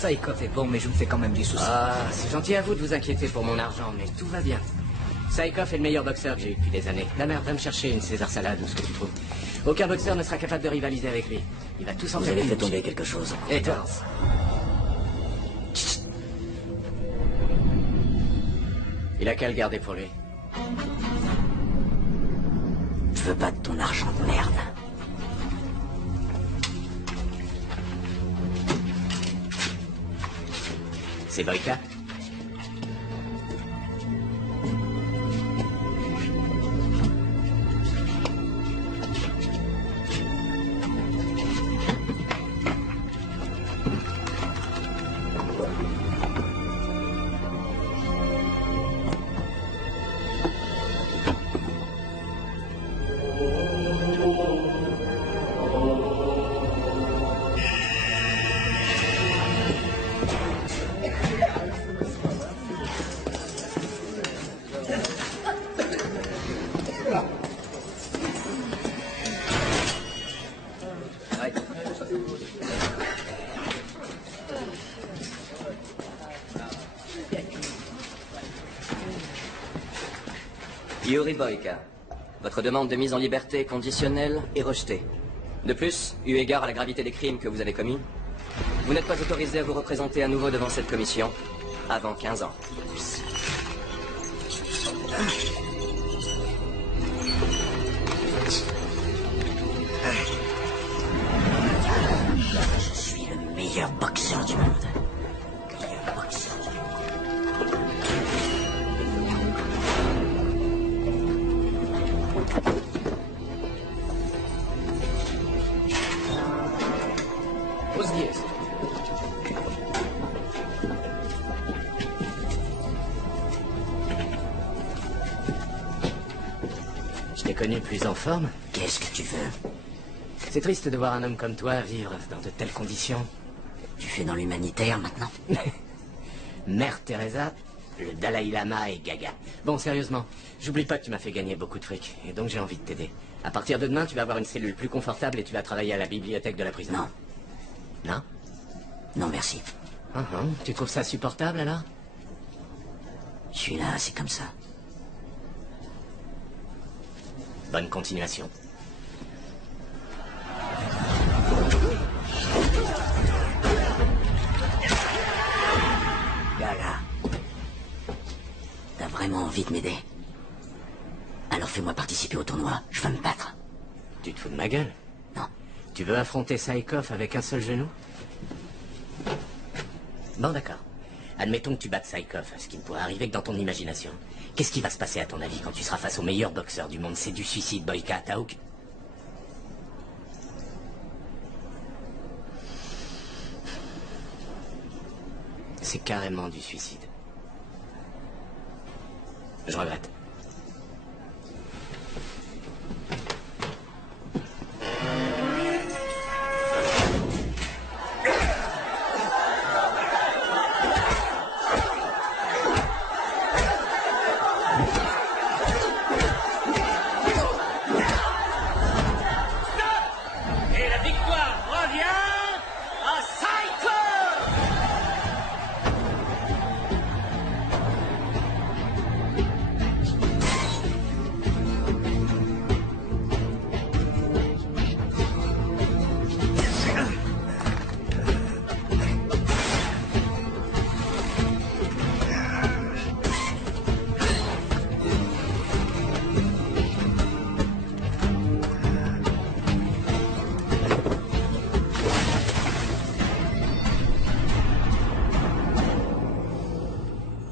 Saïkov est bon, mais je me fais quand même du souci. Ah, c'est gentil à vous de vous inquiéter pour mon argent, mais tout va bien. Saïkov est le meilleur boxeur que j'ai eu depuis des années. La mère, va me chercher une César salade ou ce que tu trouves. Aucun boxeur ne sera capable de rivaliser avec lui. Il va tout s'en faire. Vous avez fait tomber quelque chose. Et toi? Il a qu'à le garder pour lui. Je veux pas de ton argent de merde. C'est Boyka? Yuri Boyka, votre demande de mise en liberté conditionnelle est rejetée. De plus, eu égard à la gravité des crimes que vous avez commis, vous n'êtes pas autorisé à vous représenter à nouveau devant cette commission avant 15 ans. Je suis le meilleur boxeur du monde. Je t'ai connu plus en forme. Qu'est-ce que tu veux? C'est triste de voir un homme comme toi vivre dans de telles conditions. Tu fais dans l'humanitaire maintenant? Mère Teresa, le Dalai Lama et Gaga. Bon, sérieusement, j'oublie pas que tu m'as fait gagner beaucoup de fric, et donc j'ai envie de t'aider. À partir de demain, tu vas avoir une cellule plus confortable et tu vas travailler à la bibliothèque de la prison. Non. Non? Non, merci. Tu trouves ça supportable, alors? Je suis là, c'est comme ça. Bonne continuation. Gaga. T'as vraiment envie de m'aider? Alors fais-moi participer au tournoi, je veux me battre. Tu te fous de ma gueule? Non. Tu veux affronter Saïkov avec un seul genou? Bon, d'accord. Admettons que tu battes Saïkov, ce qui ne pourrait arriver que dans ton imagination. Qu'est-ce qui va se passer à ton avis quand tu seras face au meilleur boxeur du monde? C'est du suicide, Boyka, Taouk. C'est carrément du suicide. Je regrette.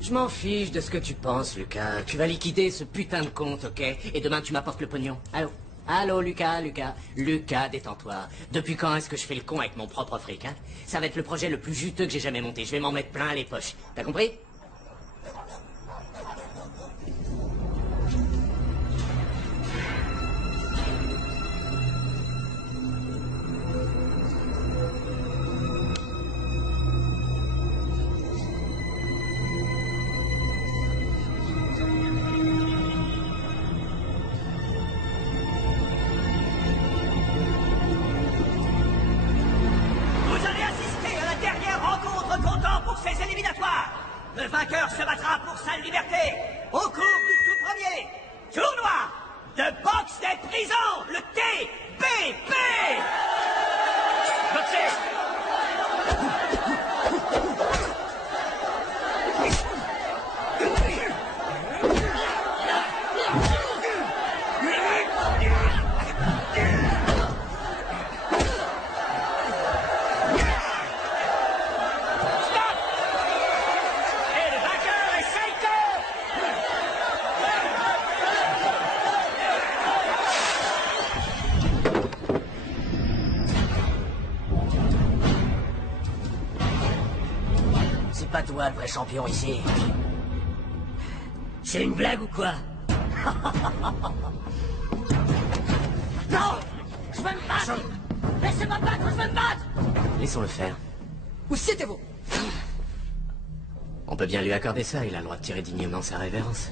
Je m'en fiche de ce que tu penses, Lucas. Tu vas liquider ce putain de compte, ok? Et demain, tu m'apportes le pognon. Allô? Allô, Lucas, Lucas. Lucas, détends-toi. Depuis quand est-ce que je fais le con avec mon propre fric, hein? Ça va être le projet le plus juteux que j'ai jamais monté. Je vais m'en mettre plein les poches. T'as compris? Vous allez assister à la dernière rencontre Le vainqueur se battra pour sa liberté au cours du tout premier tournoi de boxe des prisons, le TBP. C'est pas toi le vrai champion ici. C'est une blague ou quoi? Non! Je veux me battre! Laissez-moi battre, je veux me battre! Laissons-le faire. Où c'était-vous? On peut bien lui accorder ça, il a le droit de tirer dignement sa révérence.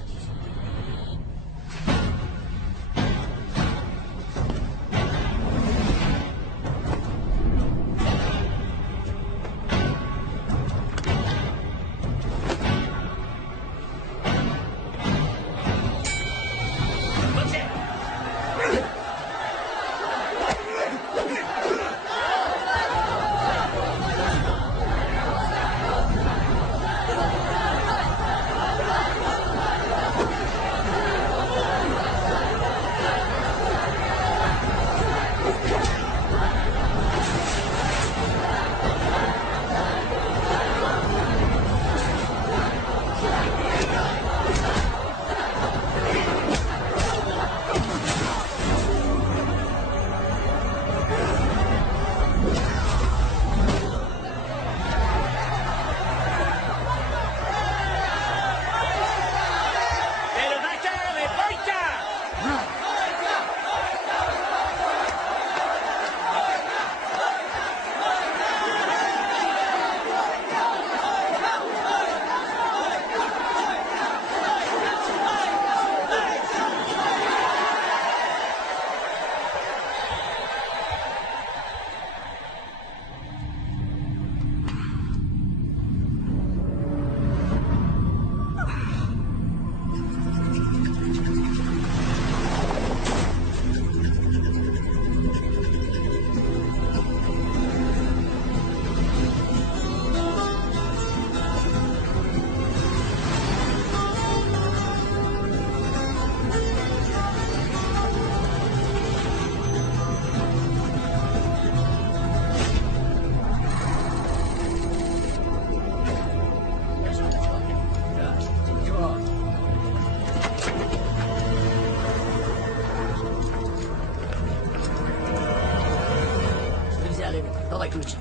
Давай ключ.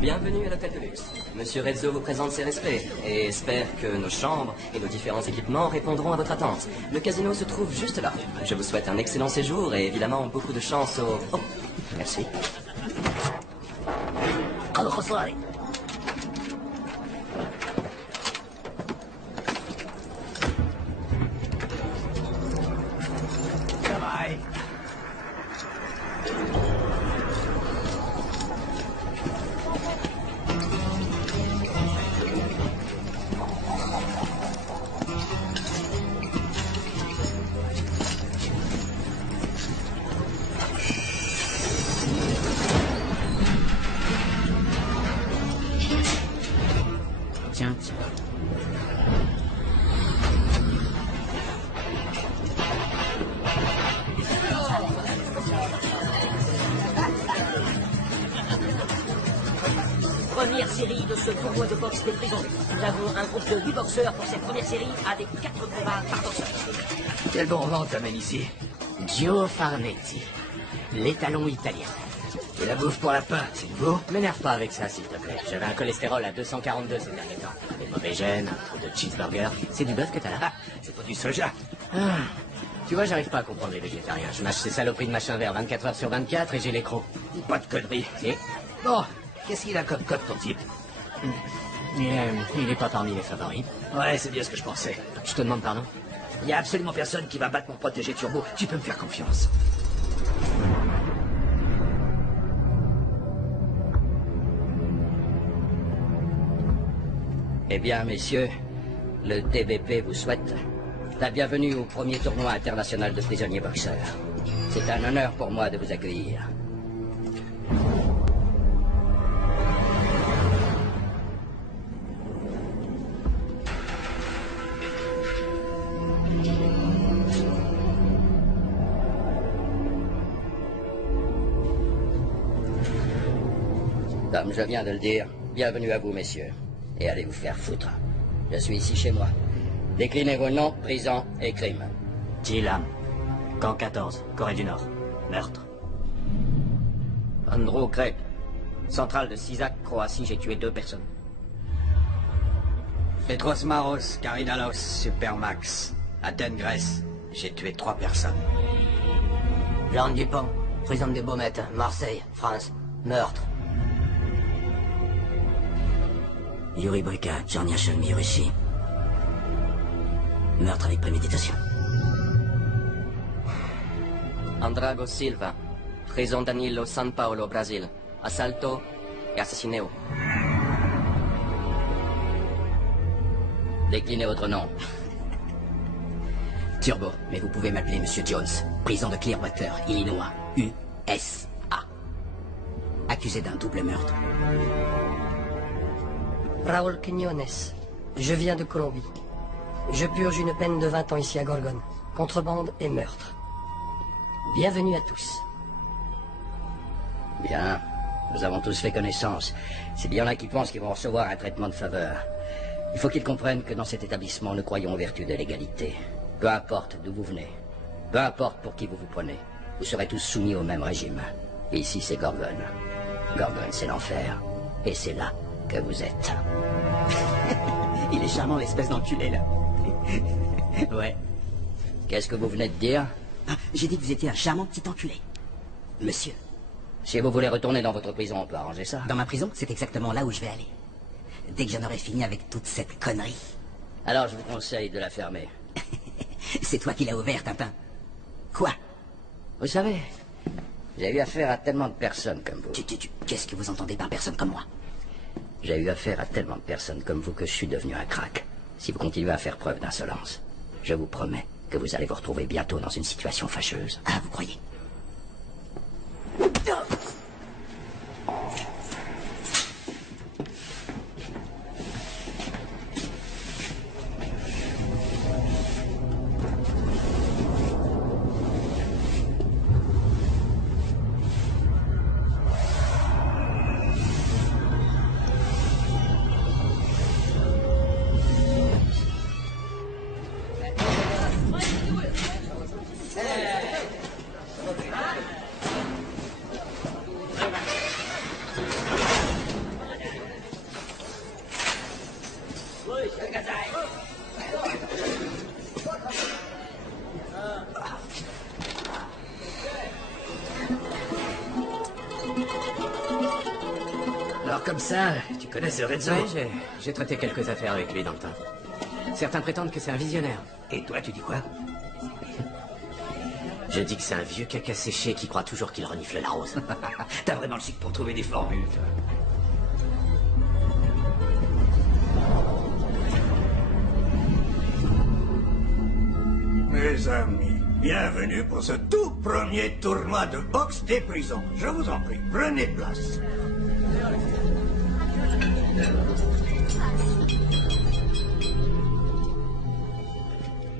Bienvenue à l'hôtel de luxe. Monsieur Rezzo vous présente ses respects et espère que nos chambres et nos différents équipements répondront à votre attente. Le casino se trouve juste là. Je vous souhaite un excellent séjour et évidemment beaucoup de chance au... Oh, merci. Tiens. Revenir série de ce tournoi de boxe des prisons. Nous avons un groupe de 8 boxeurs pour cette première série avec 4 combats par boxeur. Quel bon vent t'amène ici? Gio Farnetti, l'étalon italien. Et la bouffe pour lapin, c'est nouveau? M'énerve pas avec ça, s'il te plaît. J'avais un cholestérol à 242 ces derniers temps. Des mauvais gènes, un trou de cheeseburger. C'est du bœuf que t'as là? Ah, c'est pas du soja. Ah. Tu vois, j'arrive pas à comprendre les végétariens. Je mâche ces saloperies de machin vert 24 heures sur 24 et j'ai les crocs. Dis pas de conneries. Si. Bon, qu'est-ce qu'il a comme code, ton type? Il est pas parmi les favoris. Ouais, c'est bien ce que je pensais. Je te demande pardon? Il y a absolument personne qui va battre mon protégé Turbo. Tu peux me faire confiance. Eh bien, messieurs, le TBP vous souhaite la bienvenue au premier tournoi international de prisonniers boxeurs. C'est un honneur pour moi de vous accueillir. Comme je viens de le dire, bienvenue à vous, messieurs. Et allez vous faire foutre. Je suis ici chez moi. Déclinez vos noms, prison et crime. Tilam. Camp 14, Corée du Nord. Meurtre. Andrew Craig. Centrale de Sisak, Croatie, j'ai tué 2 personnes. Petros Maros, Karinalos, Supermax. Athènes, Grèce. J'ai tué 3 personnes. Jean Dupont, prison de Baumettes, Marseille, France. Meurtre. Yuri Boyka, Czarnia Shelmy, Russie. Meurtre avec préméditation. Andrago Silva. Prison Danilo, San Paolo, Brésil. Assalto et assassinio. Déclinez votre nom. Turbo, mais vous pouvez m'appeler Monsieur Jones. Prison de Clearwater, Illinois. USA. Accusé d'un double meurtre. Raúl Quiñones. Je viens de Colombie. Je purge une peine de 20 ans ici à Gorgone. Contrebande et meurtre. Bienvenue à tous. Bien. Nous avons tous fait connaissance. C'est bien là qui pensent qu'ils vont recevoir un traitement de faveur. Il faut qu'ils comprennent que dans cet établissement, nous croyons aux vertus de l'égalité. Peu importe d'où vous venez. Peu importe pour qui vous vous prenez. Vous serez tous soumis au même régime. Et ici, c'est Gorgone. Gorgone, c'est l'enfer. Et c'est là que vous êtes. Il est charmant, l'espèce d'enculé, là. Ouais. Qu'est-ce que vous venez de dire? Ah, j'ai dit que vous étiez un charmant petit enculé. Monsieur. Si vous voulez retourner dans votre prison, on peut arranger ça. Dans ma prison, c'est exactement là où je vais aller. Dès que j'en aurai fini avec toute cette connerie. Alors, je vous conseille de la fermer. C'est toi qui l'as ouvert, Tintin. Quoi? Vous savez, j'ai eu affaire à tellement de personnes comme vous. Qu'est-ce que vous entendez par personne comme moi? J'ai eu affaire à tellement de personnes comme vous que je suis devenu un crack. Si vous continuez à faire preuve d'insolence, je vous promets que vous allez vous retrouver bientôt dans une situation fâcheuse. Ah, vous croyez? Alors comme ça, tu connais ce Renzo? Oui, j'ai traité quelques affaires avec lui dans le temps. Certains prétendent que c'est un visionnaire. Et toi, tu dis quoi? Je dis que c'est un vieux caca séché qui croit toujours qu'il renifle la rose. T'as vraiment le chic pour trouver des formules, toi. Mes amis, bienvenue pour ce tout premier tournoi de boxe des prisons. Je vous en prie, prenez place.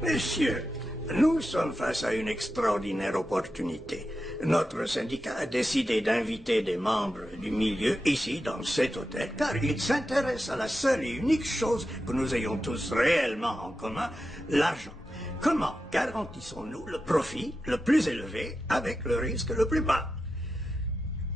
Messieurs, Nous sommes face à une extraordinaire opportunité. Notre syndicat a décidé d'inviter des membres du milieu ici, dans cet hôtel, car ils s'intéressent à la seule et unique chose que nous ayons tous réellement en commun, l'argent. Comment garantissons-nous le profit le plus élevé avec le risque le plus bas?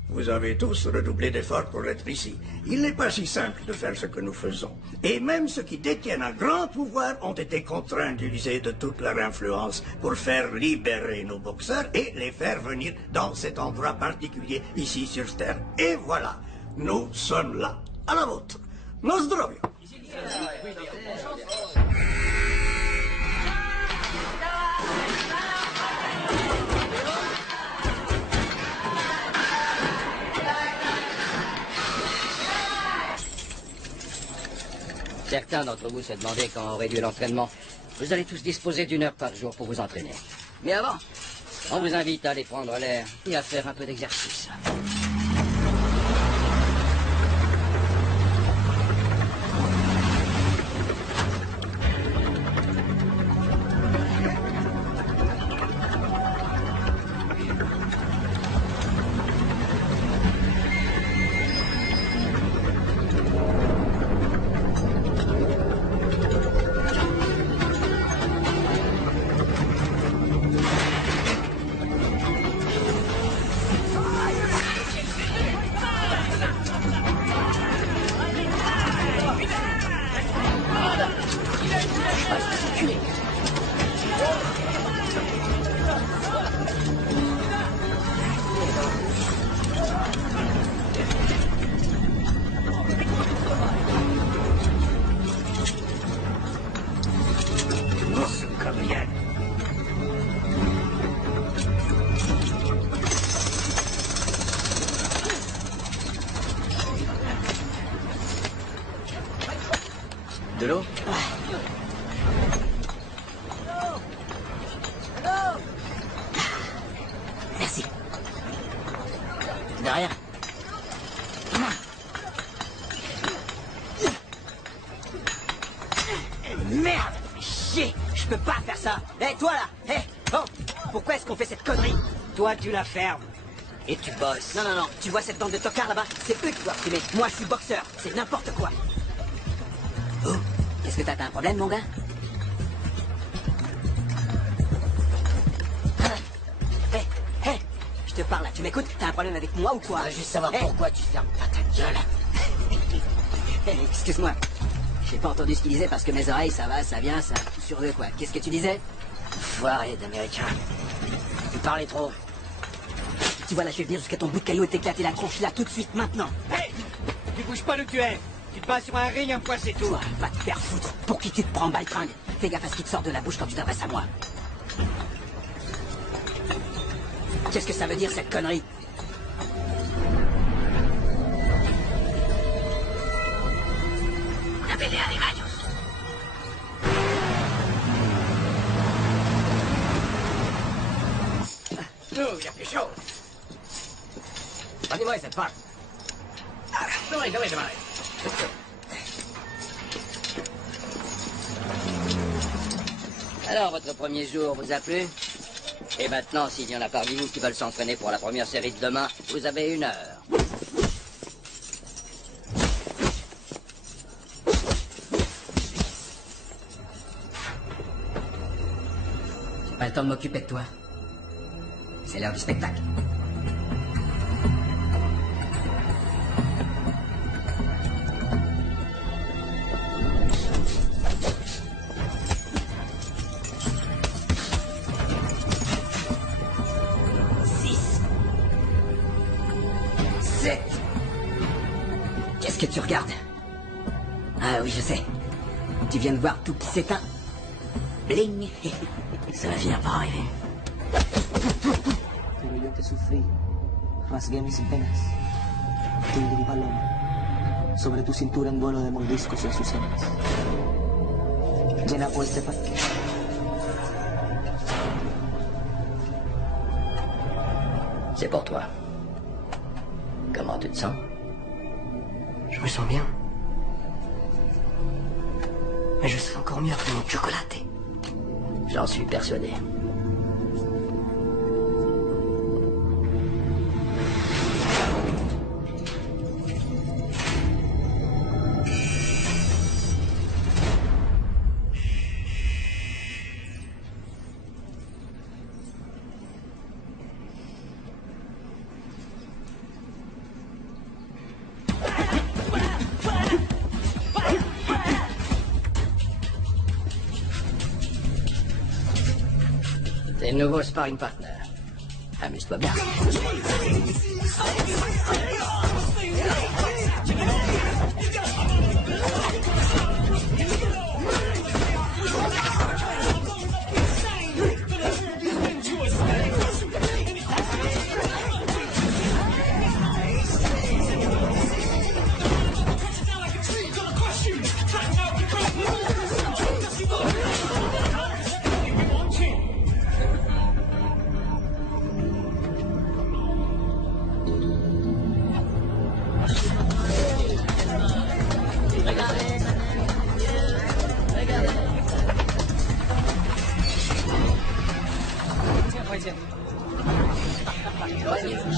Vous avez tous redoublé d'efforts pour être ici. Il n'est pas si simple de faire ce que nous faisons. Et même ceux qui détiennent un grand pouvoir ont été contraints d'user de toute leur influence pour faire libérer nos boxeurs et les faire venir dans cet endroit particulier, ici sur Terre. Et voilà, nous sommes là, à la vôtre. Nos zdrowie. Certains d'entre vous se demandaient quand aurait lieu l'entraînement. Vous allez tous disposer d'1 heure par jour pour vous entraîner. Mais avant, on vous invite à aller prendre l'air et à faire un peu d'exercice. De l'eau? Merci. De rien. Merde! Chier! Je peux pas faire ça! Hé, toi là! Hé! Bon! Pourquoi est-ce qu'on fait cette connerie? Toi, tu la fermes. Et tu bosses. Non, non, non. Tu vois cette bande de tocards là-bas? C'est eux qui doivent filmer. Moi, je suis boxeur. C'est n'importe quoi. Oh! Est-ce que t'as un problème, mon gars? Hé! Hé! Je te parle là. Tu m'écoutes? T'as un problème avec moi ou quoi? Je veux juste savoir pourquoi tu fermes pas ta gueule. Excuse-moi. J'ai pas entendu ce qu'il disait parce que mes oreilles, ça va, ça vient, ça tout sur deux, quoi. Qu'est-ce que tu disais? Foiré d'américain. Tu parlais trop. Tu vois, là, je vais venir jusqu'à ton bout de caillou et t'éclater la tronche là tout de suite, maintenant. Hé! Tu bouges pas d'où tu es. Tu te bats sur un ring, un fois c'est tout. Toi, va te faire foutre. Pour qui tu te prends, baltringue? Fais gaffe à ce qui te sort de la bouche quand tu t'adresses à moi. Qu'est-ce que ça veut dire, cette connerie? Una pelea de gallos. Nous, il y a plus chaud. Prenez-moi cette part. Dov'è? Alors, votre premier jour vous a plu? Et maintenant, s'il y en a parmi vous qui veulent s'entraîner pour la première série de demain, vous avez 1 heure. J'ai pas le temps de m'occuper de toi. C'est l'heure du spectacle. Qu'est-ce que tu regardes? Ah oui, je sais. Tu viens de voir tout qui s'éteint. Bling. Ça va finir par arriver. Pero yo te sufrí, rasgué mis venas, tigre y paloma, sobre tu cintura en duelo de mordiscos y azucenas. Llena pues de parque. C'est pour toi. Comment tu te sens? Je me sens bien. Mais je serais encore mieux après mon chocolaté. J'en suis persuadé. T'es le nouveau sparring partner. Amuse-toi bien.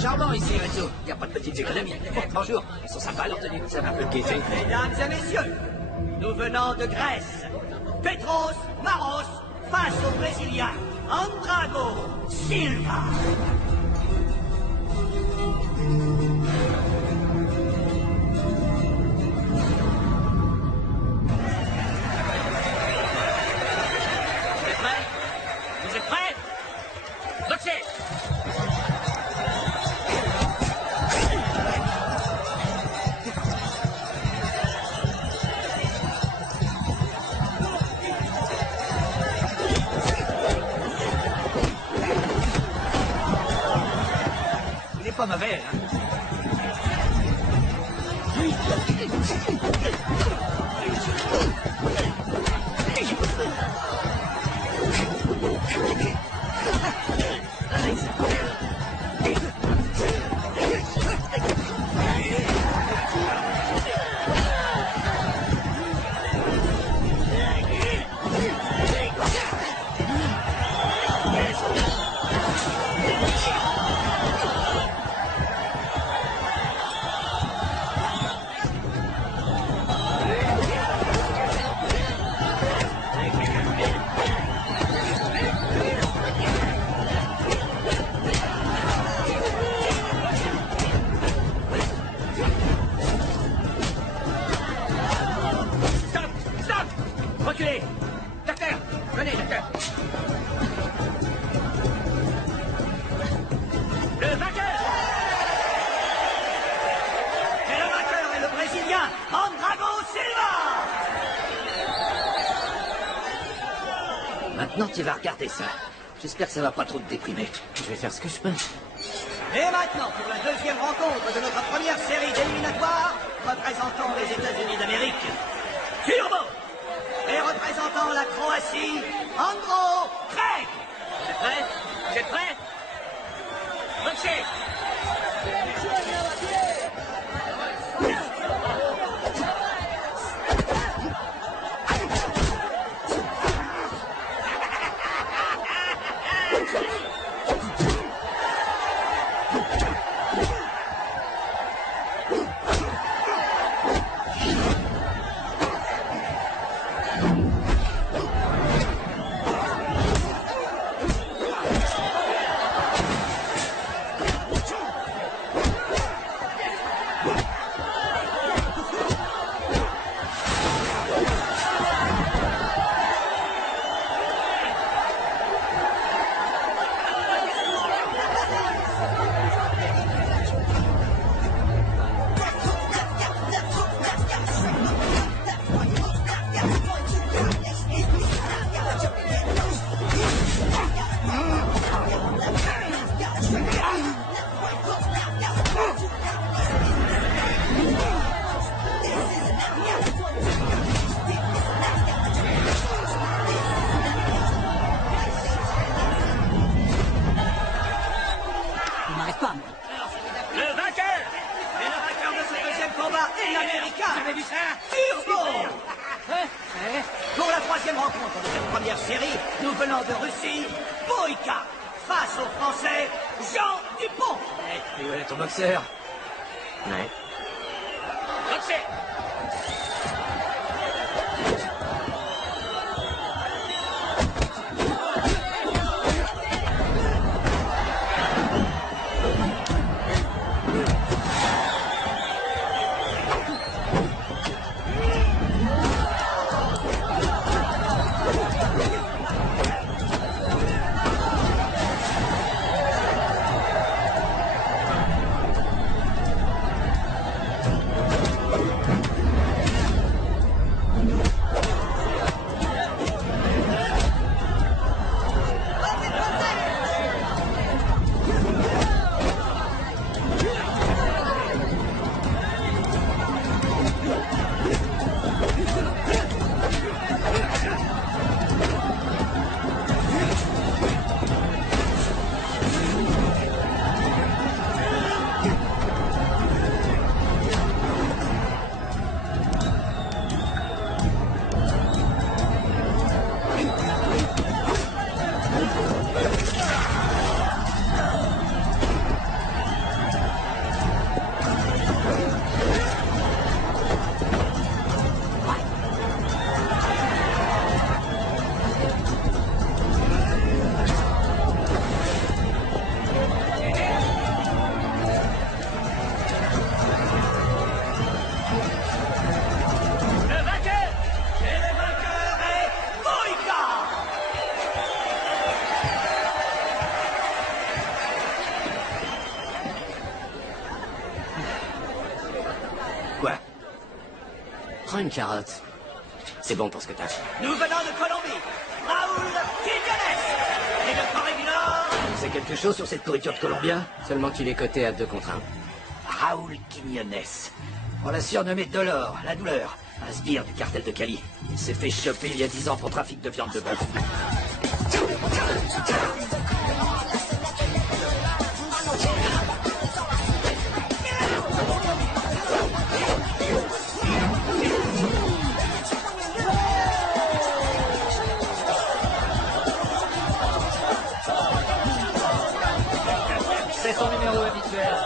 Charmant ici, Rizzo. Il n'y a pas de petites économies. Bonjour. Ils sont sympas, leur tenue. C'est un peu de gaieté. Mesdames et messieurs, nous venons de Grèce. Petros Maros face au Brésilien Andrago Silva. Vous êtes prêts? Vous êtes prêts? Boxez! Il est pas mauvais, hein? Reculez! Docteur! Venez, docteur! Le vainqueur! Et le vainqueur est le Brésilien Andrago Silva! Maintenant, tu vas regarder ça. J'espère que ça va pas trop te déprimer. Je vais faire ce que je peux. Et maintenant, pour la deuxième rencontre de notre première série d'éliminatoires, représentant les États-Unis d'Amérique, Turbo! Et représentant la Croatie, Andro Craig. Vous êtes prêts? Vous êtes prêts? Boxez! L'Américain, Turbo! Pour la troisième troisième rencontre de cette première série, nous venons de Russie, Boïka, face au Français, Jean Dupont. Et où est ton boxeur? Ouais. Boxer. Prends une carotte. C'est bon pour ce que t'as. Nous venons de Colombie, Raoul Quinones. Et de Corée du Nord. C'est quelque chose sur cette pourriture de Colombien? Seulement qu'il est coté à 2 contre 1. Raoul Quinones. On l'a surnommé Dolor, la douleur. Un sbire du cartel de Cali. Il s'est fait choper il y a 10 ans pour trafic de viande de bœuf. C'est son numéro habituel.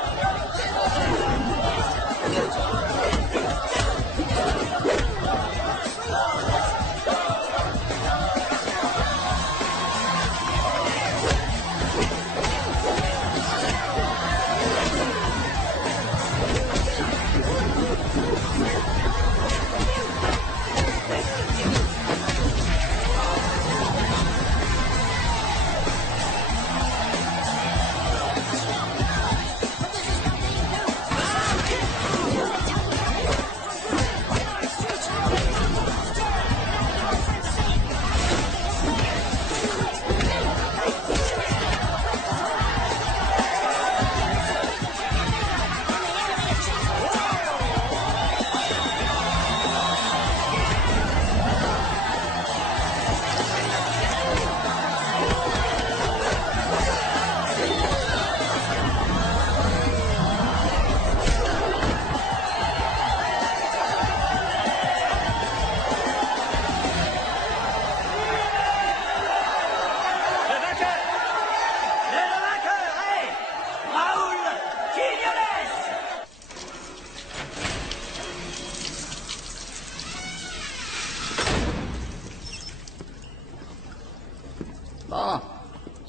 Bon,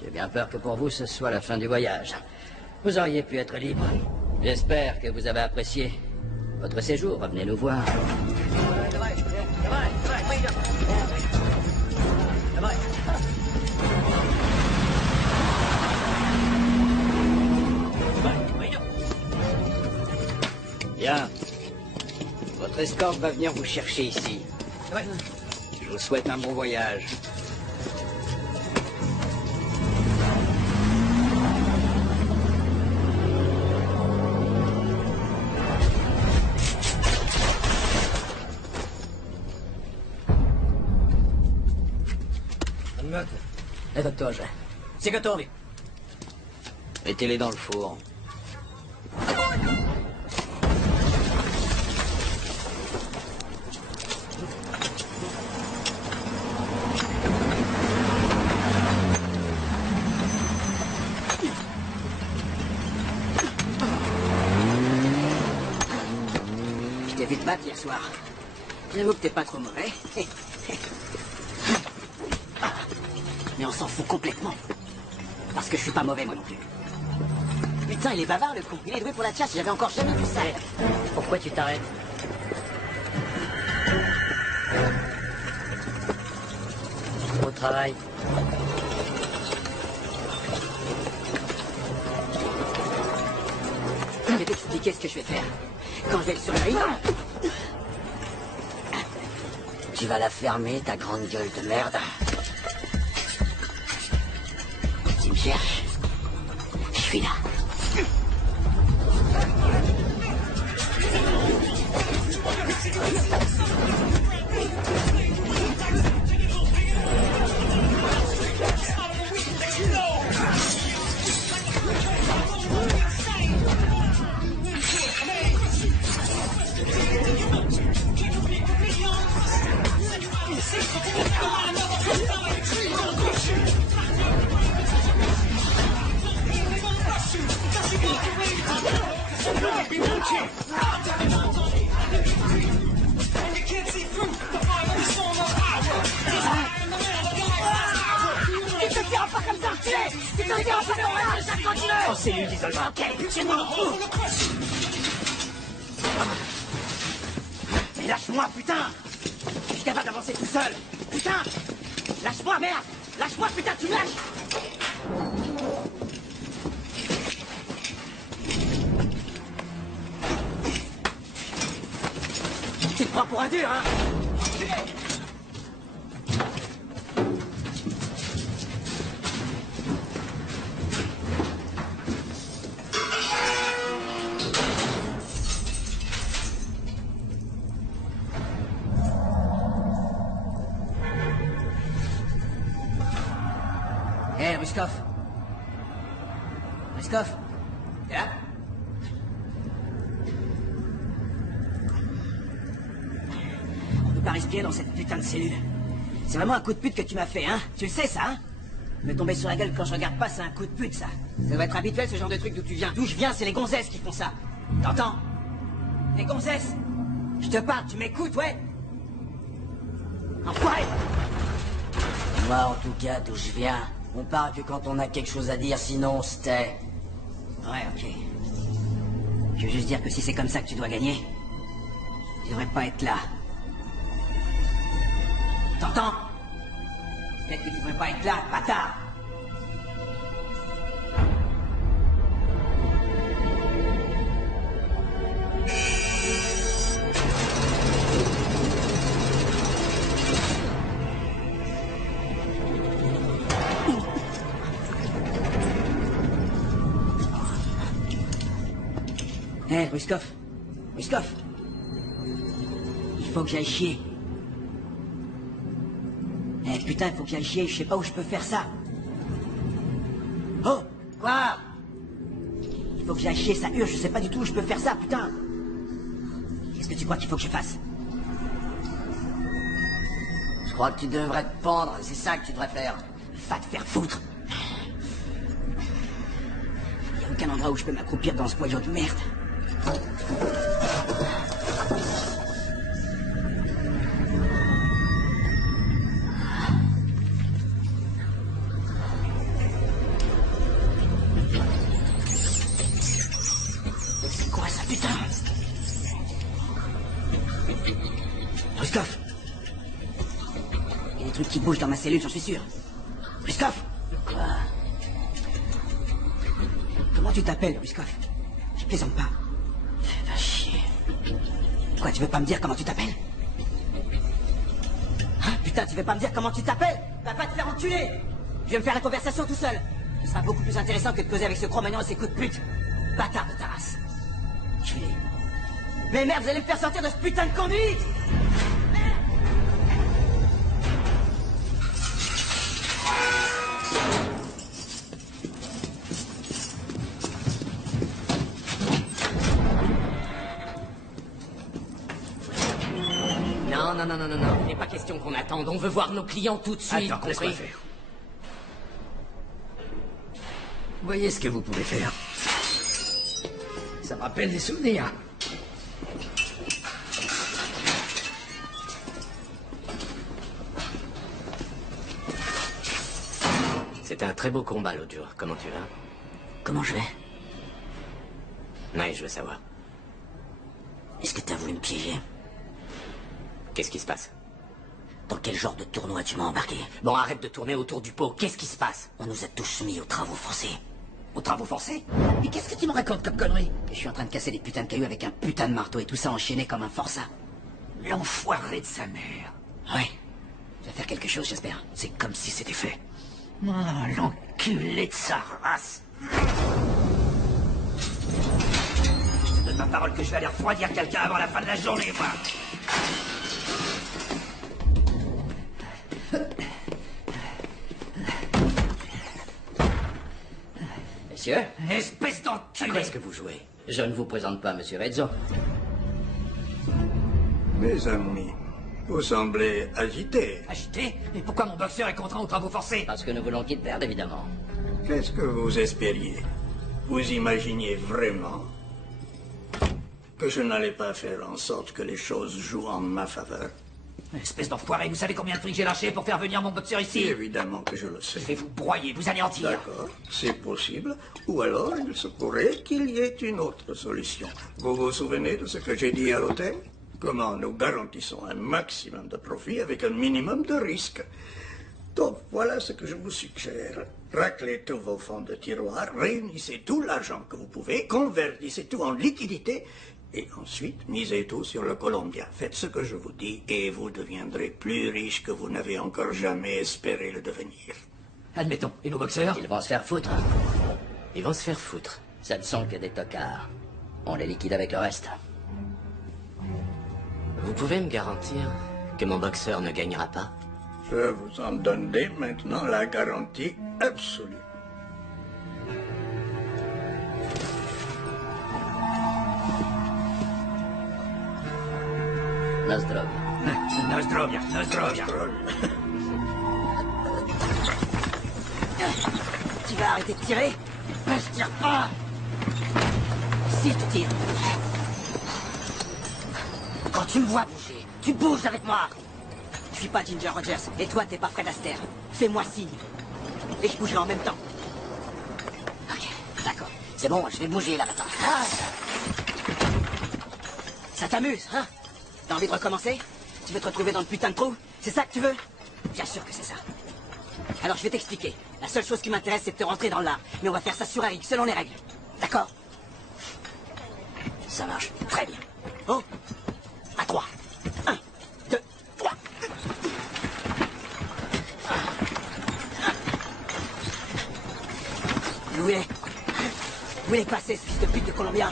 j'ai bien peur que pour vous ce soit la fin du voyage. Vous auriez pu être libre. J'espère que vous avez apprécié votre séjour. Revenez nous voir. Bien. Votre escorte va venir vous chercher ici. Je vous souhaite un bon voyage. È dottore. Segatori. Mettez-les dans le four. battre hier soir. J'avoue que t'es pas trop mauvais. Mais on s'en fout complètement. Parce que je suis pas mauvais, moi non plus. Putain, il est bavard, le con. Il est doué pour la chasse, j'avais encore jamais vu ça. Pourquoi tu t'arrêtes? Au travail. Je vais t'expliquer ce que je vais faire. Quand je vais le surveiller... Tu vas la fermer, ta grande gueule de merde. Tu me cherches? Je suis là. En cellule d'isolement. Ok, c'est mon trou. Mais lâche-moi, putain! Je suis capable d'avancer tout seul! Putain! Lâche-moi, merde! Lâche-moi, putain, tu me lâches! Tu te prends pour un dur, hein? Hé, Ruskov. Ruskov, t'es là? On peut pas respirer dans cette putain de cellule. C'est vraiment un coup de pute que tu m'as fait, hein? Tu le sais, ça, hein? Me tomber sur la gueule quand je regarde pas, c'est un coup de pute, ça. Ça doit être habituel, ce genre de truc d'où tu viens. D'où je viens, c'est les gonzesses qui font ça. T'entends? Les gonzesses! Je te parle, tu m'écoutes, ouais? Enfoiré! Moi, en tout cas, d'où je viens, on parle que quand on a quelque chose à dire, sinon on se tait. Ouais, ok. Je veux juste dire que si c'est comme ça que tu dois gagner, tu devrais pas être là. T'entends? Peut-être que tu devrais pas être là, bâtard! Hé, Ruskov. Ruskov. Il faut que j'aille chier. Eh putain, il faut que j'aille chier, je sais pas où je peux faire ça. Oh, quoi? Il faut que j'aille chier, ça hurle, je sais pas du tout où je peux faire ça, putain. Qu'est-ce que tu crois qu'il faut que je fasse? Je crois que tu devrais te pendre, c'est ça que tu devrais faire. Va te faire foutre. Il y a aucun endroit où je peux m'accroupir dans ce boyau de merde. C'est quoi ça, putain? Ruskov! Il y a des trucs qui bougent dans ma cellule, j'en suis sûr. Ruskov! Quoi? Comment tu t'appelles, Ruskov? Je plaisante pas. Va chier. Quoi, tu veux pas me dire comment tu t'appelles? Hein, putain, tu veux pas me dire comment tu t'appelles? Va pas te faire enculer! Je vais me faire la conversation tout seul. Ce sera beaucoup plus intéressant que de causer avec ce Cro-Magnon et ses coups de pute. Bâtard de ta race. Culé. Mais merde, vous allez me faire sortir de ce putain de conduite! Non, il n'est pas question qu'on attende. On veut voir nos clients tout de suite. Attends, laisse-moi faire. Voyez ce que vous pouvez faire. Ça me rappelle des souvenirs. C'était un très beau combat l'autre jour. Comment tu vas? Comment je vais? Ouais, je veux savoir. Est-ce que t'as voulu me piéger? Qu'est-ce qui se passe? Dans quel genre de tournoi tu m'as embarqué? Bon, arrête de tourner autour du pot. Qu'est-ce qui se passe? On nous a tous mis aux travaux forcés. Aux travaux forcés? Mais qu'est-ce que tu me racontes comme connerie? Je suis en train de casser des putains de cailloux avec un putain de marteau et tout ça enchaîné comme un forçat. L'enfoiré de sa mère. Ouais. Tu vas faire quelque chose, j'espère. C'est comme si c'était fait. Ah, l'enculé de sa race. Je te donne ma parole que je vais aller refroidir quelqu'un avant la fin de la journée, moi. Messieurs, Espèce à quoi d'enculé. est-ce que vous jouez? Je ne vous présente pas Monsieur Rezzo. Mes amis, vous semblez agités. Agité? Et pourquoi mon boxeur est contraint aux travaux forcés? Parce que nous voulons qu'il perde, évidemment. Qu'est-ce que vous espériez? Vous imaginiez vraiment que je n'allais pas faire en sorte que les choses jouent en ma faveur? Espèce d'enfoiré, vous savez combien de fric j'ai lâché pour faire venir mon boxeur ici? Évidemment que je le sais. Je vais vous broyer, vous anéantir. D'accord, c'est possible. Ou alors, il se pourrait qu'il y ait une autre solution. Vous vous souvenez de ce que j'ai dit à l'hôtel? Comment nous garantissons un maximum de profit avec un minimum de risque. Donc, voilà ce que je vous suggère. Raclez tous vos fonds de tiroir, réunissez tout l'argent que vous pouvez, convertissez tout en liquidité, et ensuite, misez tout sur le Colombien. Faites ce que je vous dis, et vous deviendrez plus riche que vous n'avez encore jamais espéré le devenir. Admettons. Et nos boxeurs? Ils vont se faire foutre. Ils vont se faire foutre. Ce ne sont que des tocards. On les liquide avec le reste. Vous pouvez me garantir que mon boxeur ne gagnera pas? Je vous en donne dès maintenant la garantie absolue. Nozdrovia. Nozdrovia, Nozdrovia. Tu vas arrêter de tirer? Je tire pas. Si, tu tires. Quand tu me vois bouger, tu bouges avec moi. Je suis pas Ginger Rogers, et toi, t'es pas Fred Astaire. Fais-moi signe. Et je bougerai en même temps. Ok, d'accord. C'est bon, je vais bouger là maintenant. Ah. Ça t'amuse, hein? T'as envie de recommencer? Tu veux te retrouver dans le putain de trou? C'est ça que tu veux? Bien sûr que c'est ça. Alors je vais t'expliquer. La seule chose qui m'intéresse, c'est de te rentrer dans l'art. Mais on va faire ça sur un ring, selon les règles. D'accord? Ça marche. Très bien. Oh, à 3. 1, 2, 3. Où est passé ce fils de pute de Colombien?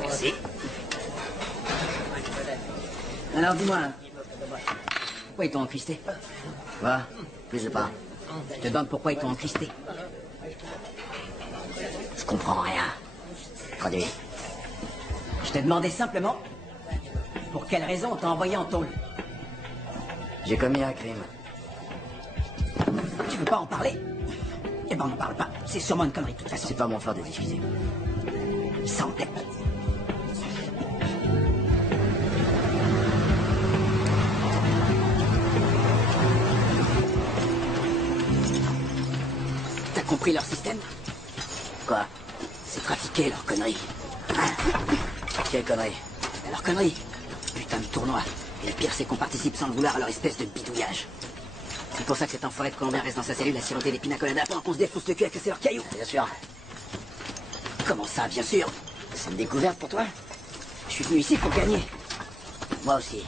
Merci. Alors dis-moi, pourquoi ils t'ont encristé? Quoi? Plus de pas. Je te demande pourquoi ils t'ont encristé. Je comprends rien. Traduis. Je t'ai demandé simplement pour quelle raison on t'a envoyé en tôle. J'ai commis un crime. Tu veux pas en parler? Eh ben on n'en parle pas. C'est sûrement une connerie de toute façon. C'est pas mon fort de discuter. Sans tête. T'as compris leur système? Quoi? C'est trafiquer leur connerie. Quelle connerie? Leur connerie. Putain de tournoi. Et le pire, c'est qu'on participe sans le vouloir à leur espèce de bidouillage. C'est pour ça que cet enfoiré de Colombien reste dans sa cellule à siroter des pina coladas pendant qu'on se défonce le cul à casser leurs cailloux. Bien sûr. Comment ça, bien sûr? C'est une découverte pour toi? Je suis venu ici pour gagner. Moi aussi.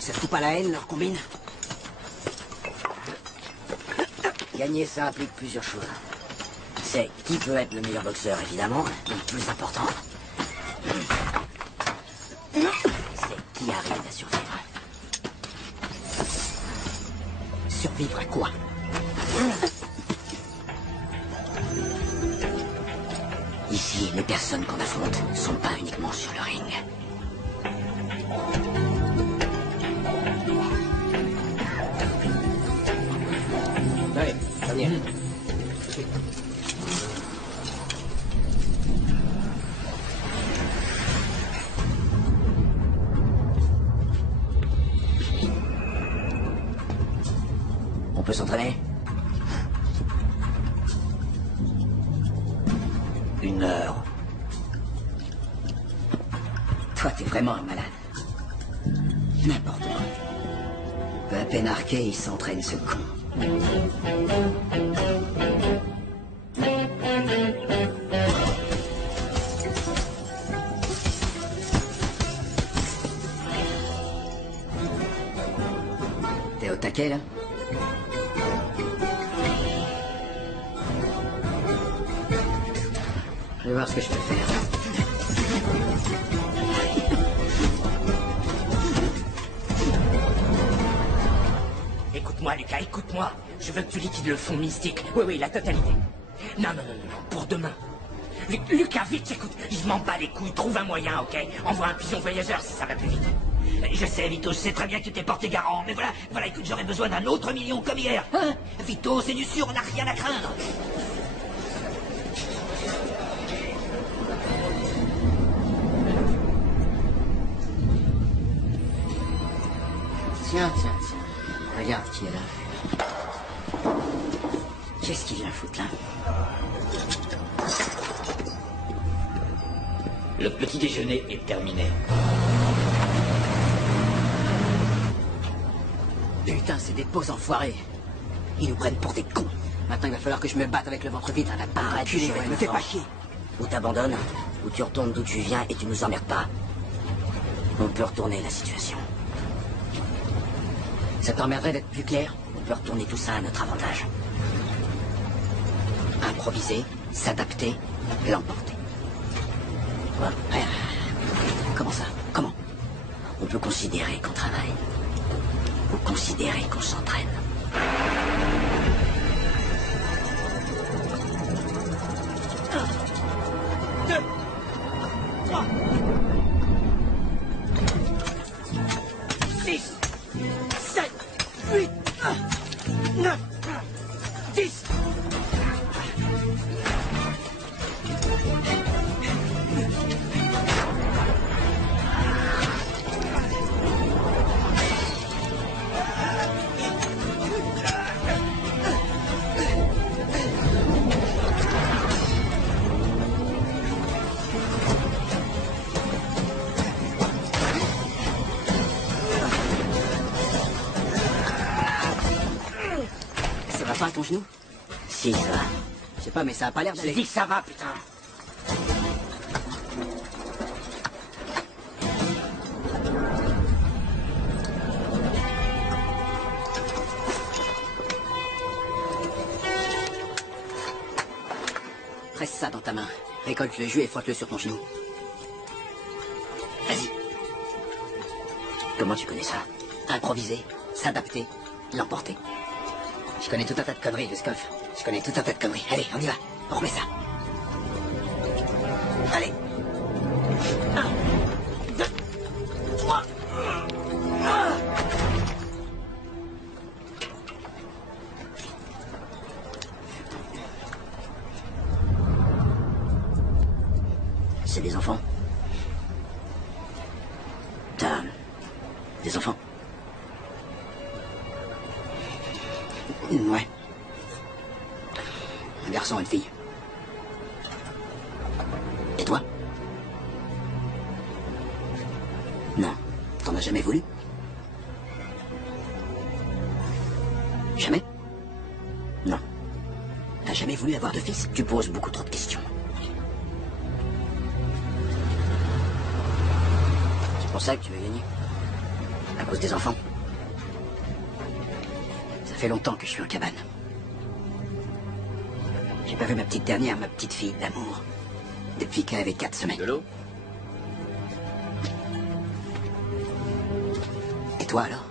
Ça te fout pas la haine, leur combine? Gagner, ça implique plusieurs choses. C'est qui peut être le meilleur boxeur, évidemment, mais le plus important, c'est qui arrive à survivre. survivre à quoi? Ici, les personnes qu'on affronte ne sont pas uniquement sur le ring. Allez, ça vient. On peut s'entraîner? 1 heure. Toi, t'es vraiment un malade. N'importe quoi. Peu à peine arqué, il s'entraîne ce con. T'es au taquet, là? Je vais voir ce que je peux faire. Écoute-moi, Lucas, écoute-moi. Je veux que tu liquides le fond mystique. Oui, oui, la totalité. Non, non, non, non, non, pour demain. Lucas, vite, écoute, je m'en bats les couilles, trouve un moyen, ok? Envoie un pigeon voyageur si ça va plus vite. Je sais, Vito, je sais très bien que tu t'es porté garant, mais voilà, écoute, j'aurais besoin d'un autre million comme hier. Hein? Vito, c'est du sûr, on n'a rien à craindre. Tiens. Regarde qui est là. Qu'est-ce qu'il vient foutre là? Le petit déjeuner est terminé. Putain, c'est des pauvres enfoirés. Ils nous prennent pour des cons. Maintenant, il va falloir que je me batte avec le ventre vide. On n'a pas arrêté. Me fais pas chier. Ou t'abandonnes, ou tu retournes d'où tu viens et tu nous emmerdes pas. On peut retourner la situation. Ça t'emmerderait d'être plus clair? On peut retourner tout ça à notre avantage. Improviser, s'adapter, l'emporter. Quoi? Rien. Comment ça? Comment? On peut considérer qu'on travaille. Ou considérer qu'on s'entraîne. 1, 2, 3, 6, 7, 8, 9, 10. Ça va pas à ton genou? Si, ça va. Je sais pas, mais ça a pas l'air d'aller. Dis que ça va, putain. Presse ça dans ta main. Récolte le jus et frotte-le sur ton genou. Vas-y. Comment tu connais ça? Improviser, s'adapter, l'emporter. Je connais tout un tas de conneries, Luskov. Je connais tout un tas de conneries. Allez, on y va. On remet ça. Allez. 1, 2, 3. C'est des enfants? T'as des enfants? Ouais. Un garçon et une fille. Et toi? Non. T'en as jamais voulu? Jamais? Non. T'as jamais voulu avoir de fils? Tu poses beaucoup trop de questions. C'est pour ça que tu veux gagner? À cause des enfants? Ça fait longtemps que je suis en cabane. J'ai pas vu ma petite dernière, ma petite fille d'amour. Depuis qu'elle avait 4 semaines. De l'eau? Et toi alors?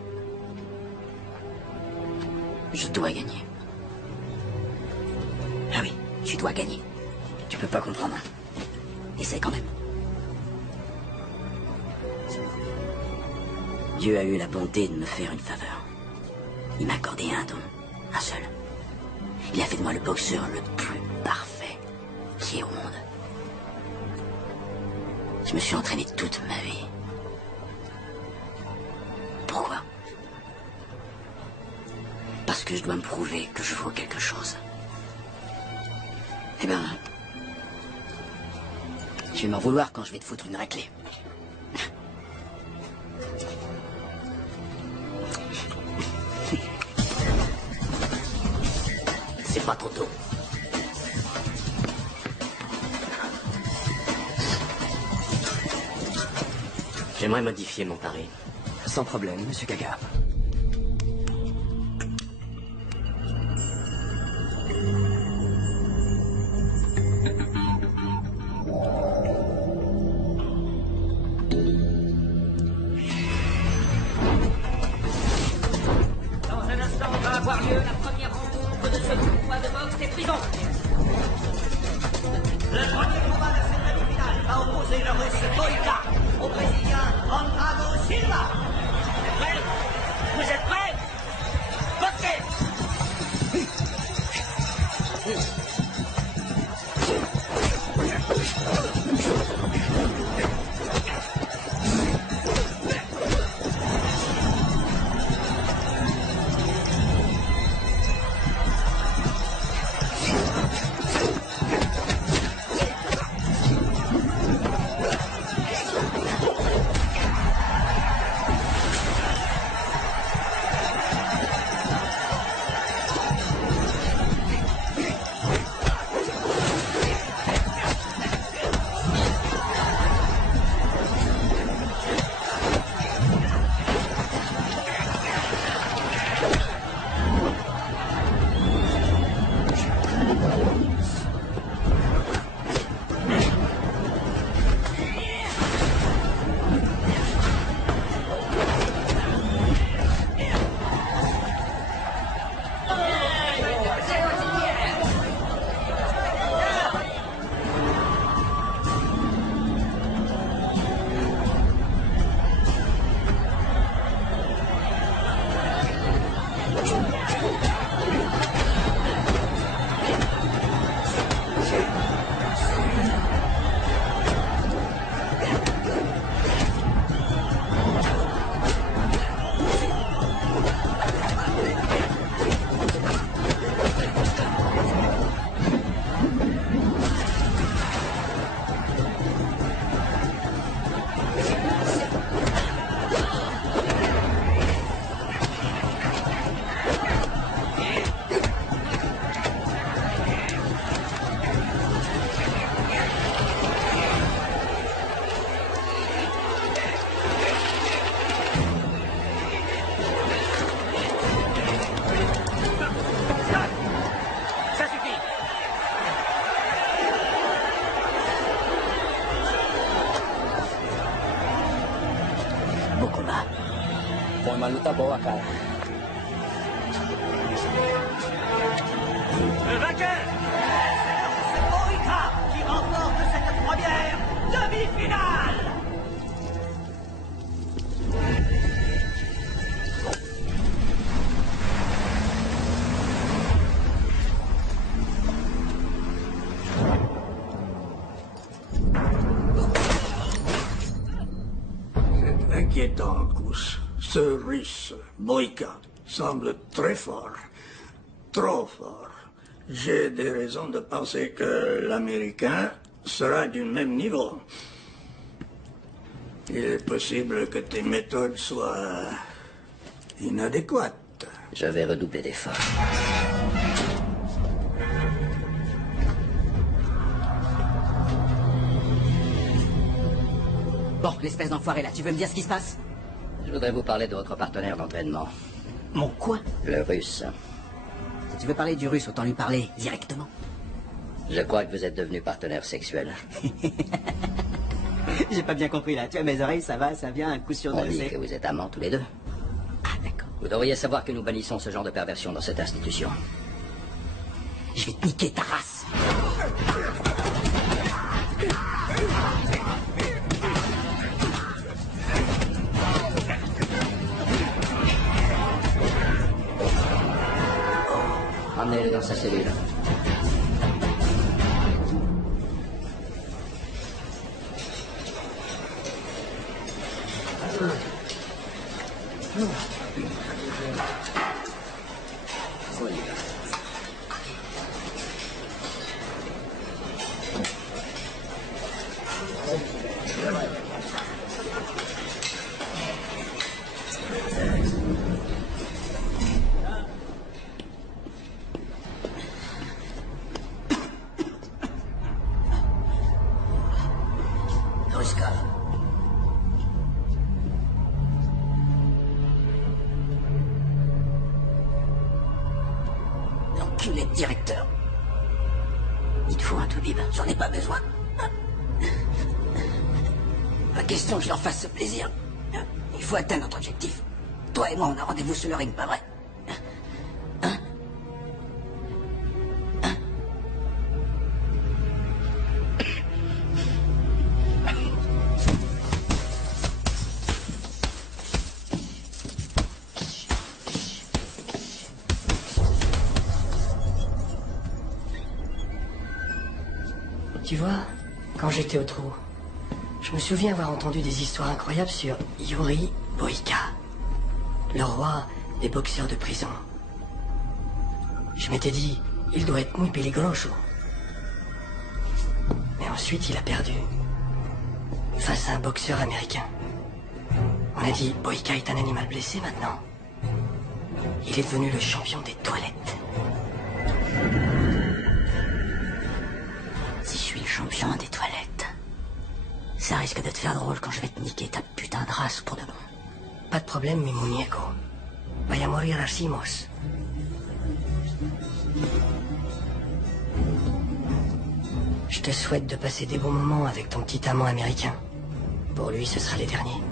Je dois gagner. Ah oui, tu dois gagner. Tu peux pas comprendre. Essaie quand même. Dieu a eu la bonté de me faire une faveur. Il m'a accordé un don, un seul. Il a fait de moi le boxeur le plus parfait qui est au monde. Je me suis entraîné toute ma vie. Pourquoi? Parce que je dois me prouver que je vaux quelque chose. Eh ben, je vais m'en vouloir quand je vais te foutre une raclée. C'est pas trop tôt. J'aimerais modifier mon pari. Sans problème, monsieur Gaga. Dans un instant va avoir lieu la première rencontre de ce tournoi de boxe des prisons. Le premier combat de cette demi-finale va opposer le russe Boïka au brésilien Andrago Silva. Vous êtes prêts? Boxez! Maluta boa, cara. Le vainqueur, c'est Boïka qui remporte cette première demi-finale. C'est inquiétant, Kous. Ce russe, Boïka, semble très fort. Trop fort. J'ai des raisons de penser que l'Américain sera du même niveau. Il est possible que tes méthodes soient inadéquates. Je vais redoubler d'efforts. Bon, l'espèce d'enfoiré là, tu veux me dire ce qui se passe? Je voudrais vous parler de votre partenaire d'entraînement. Mon quoi? Le russe. Si tu veux parler du russe, autant lui parler directement. Je crois que vous êtes devenu partenaire sexuel. J'ai pas bien compris là. Tu vois, mes oreilles, ça va, ça vient, un coup sur On deux. dit que vous êtes amants tous les deux. Ah, d'accord. Vous devriez savoir que nous bannissons ce genre de perversion dans cette institution. Je vais te niquer ta race. Emmenez-le dans sa cellule. Ruskov. L'enculé de directeur. Il te faut un toubib, j'en ai pas besoin. Pas question que je leur fasse ce plaisir. Il faut atteindre notre objectif. Toi et moi, on a rendez-vous sur le ring, pas vrai? Tu vois, quand j'étais au trou, je me souviens avoir entendu des histoires incroyables sur Yuri Boyka, le roi des boxeurs de prison. Je m'étais dit, il doit être muy peligroso. Mais ensuite, il a perdu. Face à un boxeur américain. On a dit, Boyka est un animal blessé maintenant. Il est devenu le champion des toilettes. Si je suis le champion des toilettes, ça risque de te faire drôle quand je vais te niquer ta putain de race pour de bon. Pas de problème, mi muñeco. Vaya a morir así. Je te souhaite de passer des bons moments avec ton petit amant américain. Pour lui, ce sera les derniers.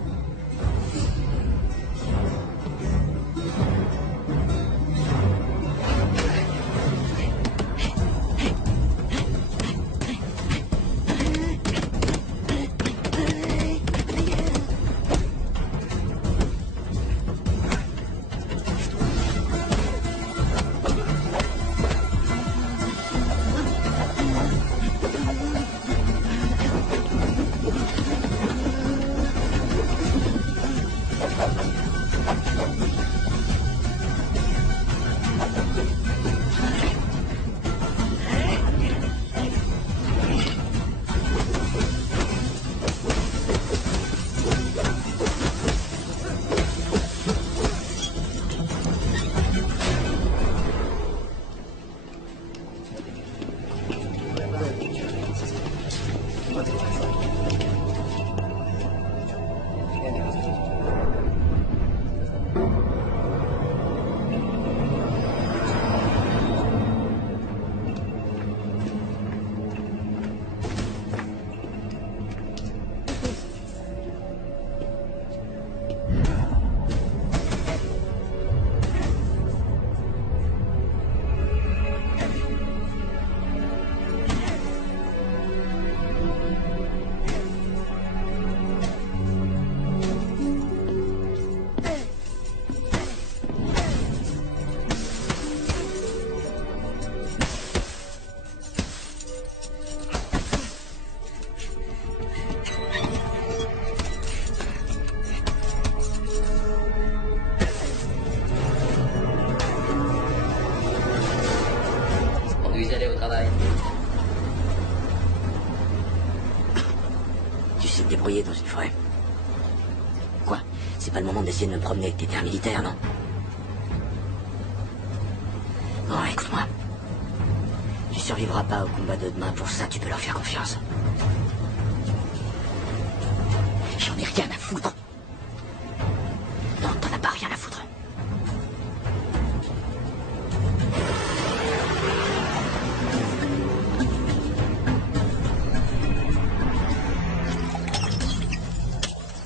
Conduisez-les au travail. Tu sais te débrouiller dans une forêt. Quoi? C'est pas le moment d'essayer de me promener avec tes terres militaires, non? Bon, écoute-moi. Tu survivras pas au combat de demain, pour ça tu peux leur faire confiance. J'en ai rien à foutre. Non, t'en as pas rien à foutre.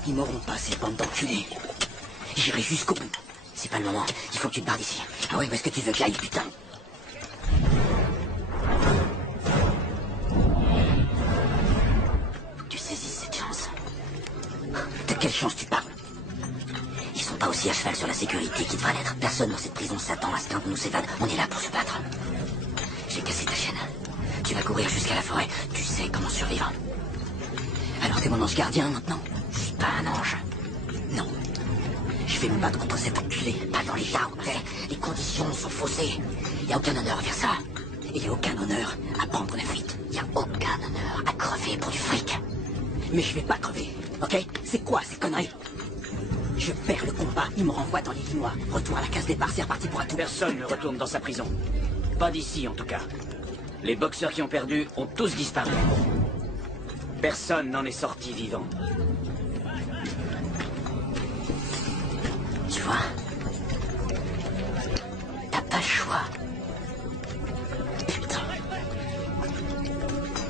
Ils m'auront pas, ces bandes d'enculés. J'irai jusqu'au bout. C'est pas le moment. Il faut que tu te barres d'ici. Ah ouais, où est-ce que tu veux que j'aille, putain? Faut que tu saisisses cette chance. De quelle chance tu parles? Ils sont pas aussi à cheval sur la sécurité qu'ils devraient l'être. Personne dans cette prison s'attend à ce qu'un de nous s'évade. On est là pour se battre. J'ai cassé ta chaîne. Tu vas courir jusqu'à la forêt. Tu sais comment survivre. Alors t'es mon ange gardien maintenant? Je suis pas un ange. Non. Je vais me battre contre cet enculé. Pas dans l'état où t'es. Les conditions sont faussées. Y a aucun honneur à faire ça. Et y a aucun honneur à prendre la fuite. Y a aucun honneur à crever pour du fric. Mais je vais pas crever, ok? C'est quoi ces conneries? Je perds le combat, il me renvoie dans l'Illinois. Retour à la case départ, c'est reparti pour un tour. Personne ne retourne dans sa prison. Pas d'ici, en tout cas. Les boxeurs qui ont perdu ont tous disparu. Personne n'en est sorti vivant. Tu vois? T'as pas le choix. Putain.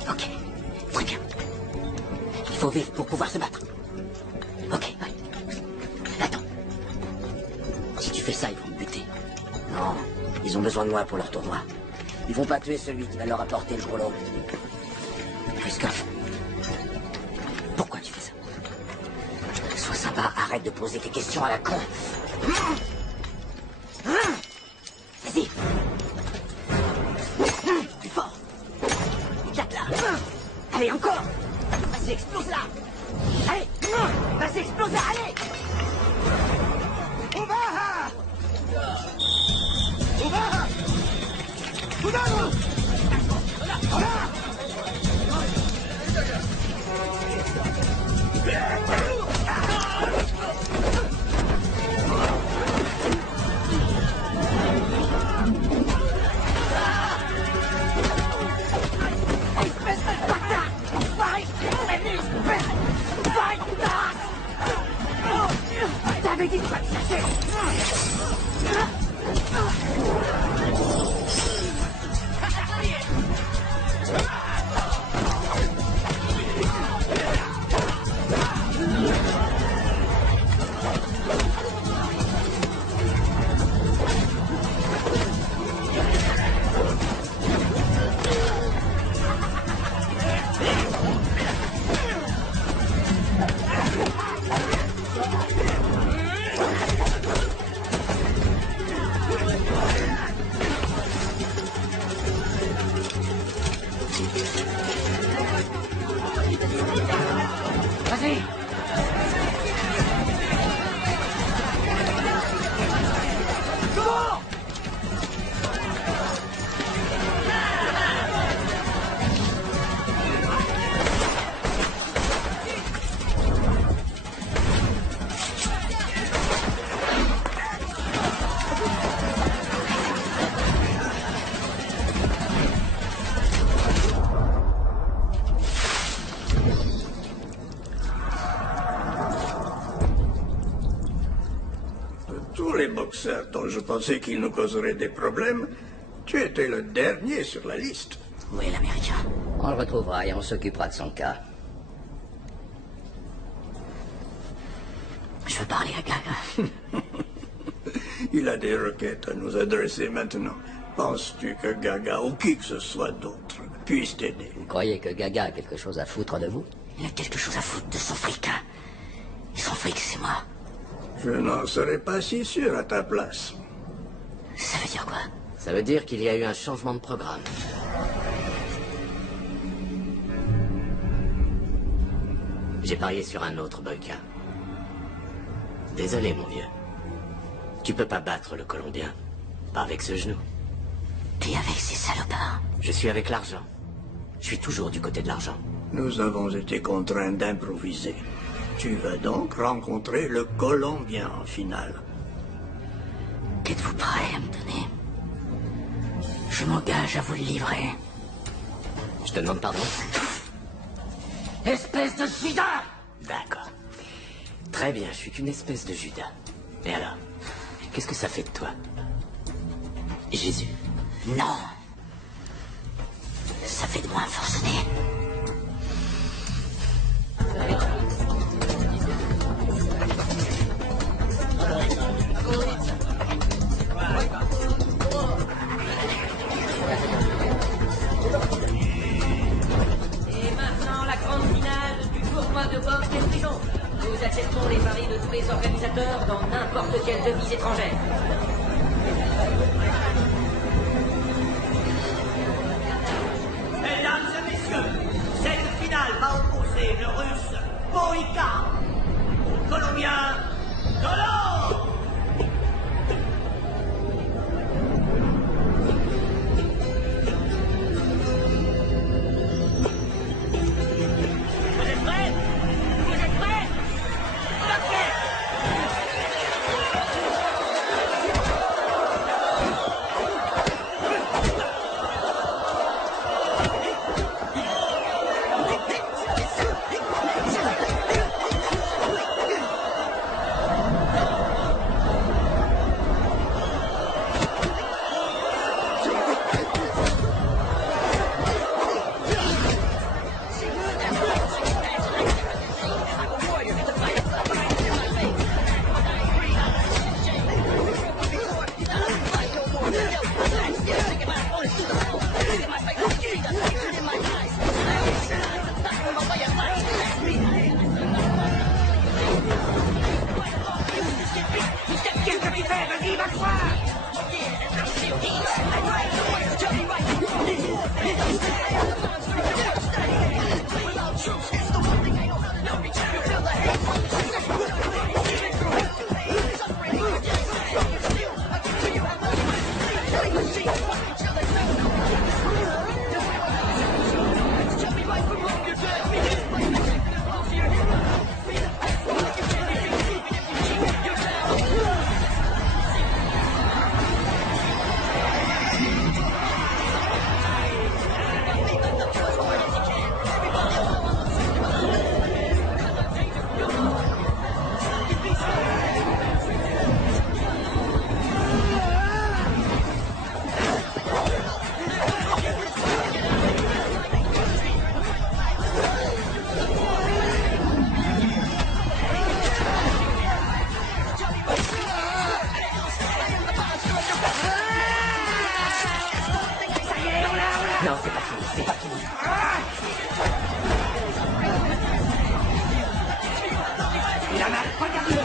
Ok, très bien. Il faut vivre pour pouvoir se battre. Ok, ouais. Attends. Si tu fais ça, ils vont me buter. Non, ils ont besoin de moi pour leur tournoi. Ils vont pas tuer celui qui va leur apporter le gros lot. Ruskov, pourquoi tu fais ça? Sois sympa, arrête de poser tes questions à la con. Vas-y. Plus fort. Éclate là. Allez, encore. Vas-y, explose là. Allez. Vas-y, explose là, allez. T'avais dit de pas te lâcher. Vas-y. Tous les boxeurs dont je pensais qu'ils nous causeraient des problèmes, tu étais le dernier sur la liste. Où est l'Américain? On le retrouvera et on s'occupera de son cas. Je veux parler à Gaga. Il a des requêtes à nous adresser maintenant. Penses-tu que Gaga ou qui que ce soit d'autre puisse t'aider? Vous croyez que Gaga a quelque chose à foutre de vous? Il a quelque chose à foutre de son fric. Hein. Et son fric, c'est moi. Je n'en serais pas si sûr à ta place. Ça veut dire quoi? Ça veut dire qu'il y a eu un changement de programme. J'ai parié sur un autre, Boyka. Désolé, mon vieux. Tu peux pas battre le Colombien. Pas avec ce genou. T'es avec ces salopards? Je suis avec l'argent. Je suis toujours du côté de l'argent. Nous avons été contraints d'improviser. Tu vas donc rencontrer le Colombien en finale. Qu'êtes-vous prêt à me donner? Je m'engage à vous le livrer. Je te demande pardon? Espèce de Judas! D'accord. Très bien, je suis qu'une espèce de Judas. Et alors? Qu'est-ce que ça fait de toi? Jésus? Non! Ça fait de moi un forcené. prison. Nous acceptons les paris de tous les organisateurs dans n'importe quelle devise étrangère. Mesdames et messieurs, cette finale va opposer le russe Boïka au Colombien Dolor. Vous êtes prêts? Vous êtes prêts? Non, c'est pas fini, c'est pas fini. Il en a, regardez-le.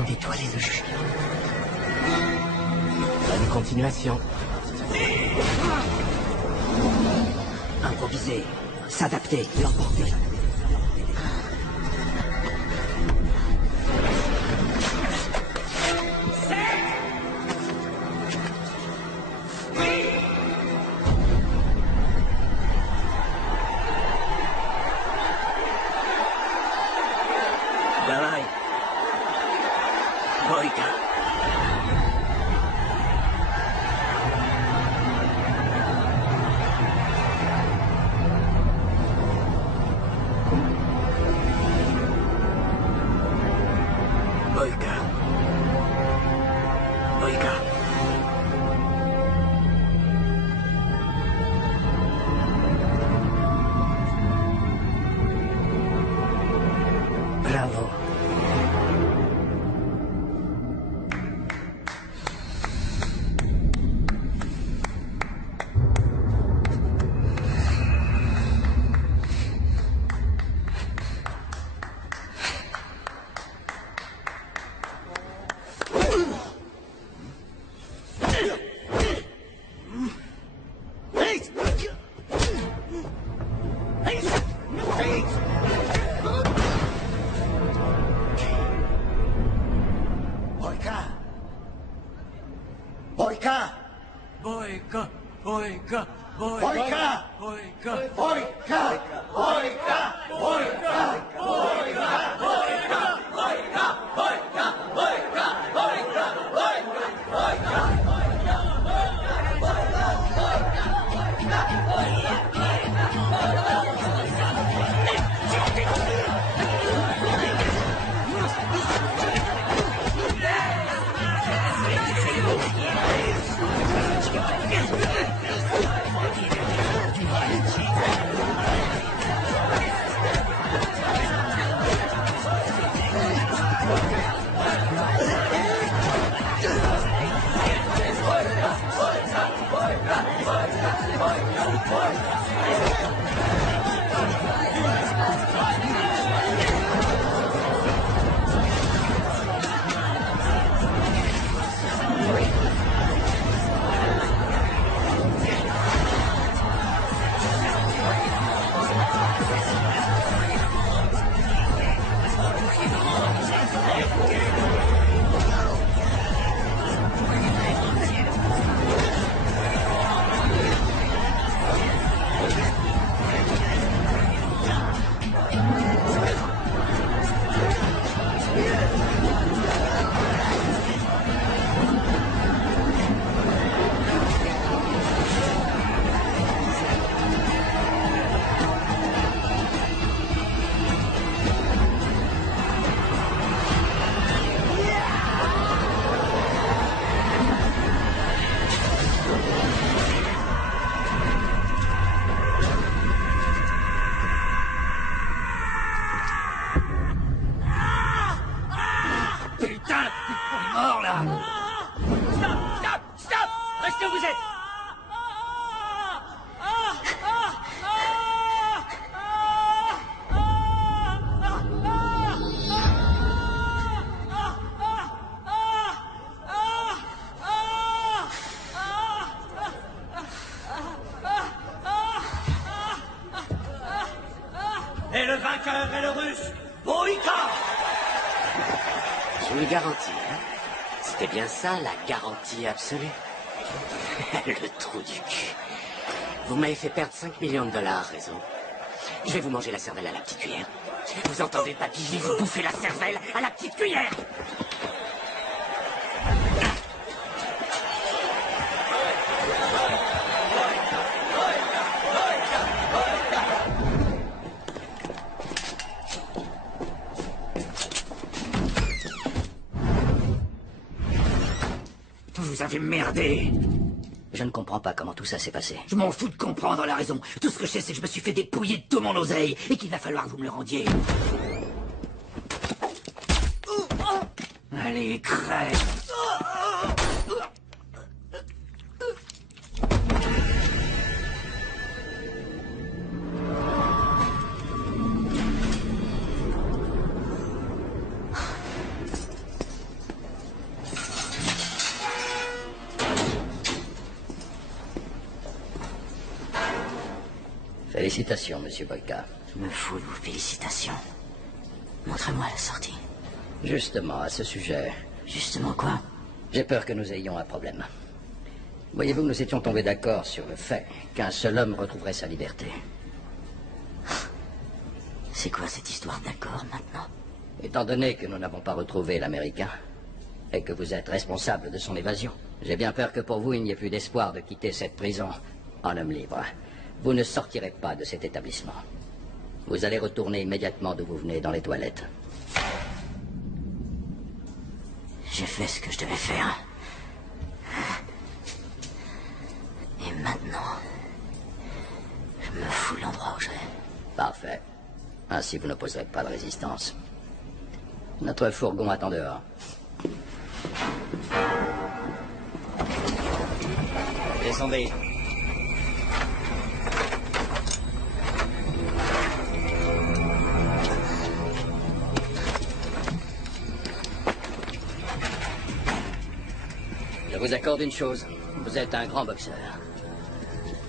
d'étoiles et de jus. Bonne continuation. Improviser, s'adapter, l'emporter. Boyka, Boyka, Boyka! Boyka, Boyka! Boyka! Boyka! Restez où vous êtes! Et le vainqueur est le Russe, Boyka! Je vous le garantis, hein. C'était bien ça, la garantie absolue. Le trou du cul. Vous m'avez fait perdre 5 millions de dollars, Réseau. Je vais vous manger la cervelle à la petite cuillère. Vous entendez, papy, je vais vous bouffer la cervelle à la petite cuillère. Vous avez merdé. Je ne comprends pas comment tout ça s'est passé. Je m'en fous de comprendre la raison. Tout ce que je sais, c'est que je me suis fait dépouiller de tout mon oseille et qu'il va falloir que vous me le rendiez. Allez, crève. Félicitations, monsieur Boyka. Je me fous de vos félicitations. Montrez-moi la sortie. Justement, à ce sujet... Justement quoi? J'ai peur que nous ayons un problème. Voyez-vous, nous étions tombés d'accord sur le fait qu'un seul homme retrouverait sa liberté. C'est quoi cette histoire d'accord maintenant? Étant donné que nous n'avons pas retrouvé l'Américain, et que vous êtes responsable de son évasion, j'ai bien peur que pour vous, il n'y ait plus d'espoir de quitter cette prison en homme libre. Vous ne sortirez pas de cet établissement. Vous allez retourner immédiatement d'où vous venez, dans les toilettes. J'ai fait ce que je devais faire. Et maintenant, je me fous de l'endroit où je vais. Parfait. Ainsi, vous n'opposerez pas de résistance. Notre fourgon attend dehors. Descendez. Je vous accorde une chose. Vous êtes un grand boxeur.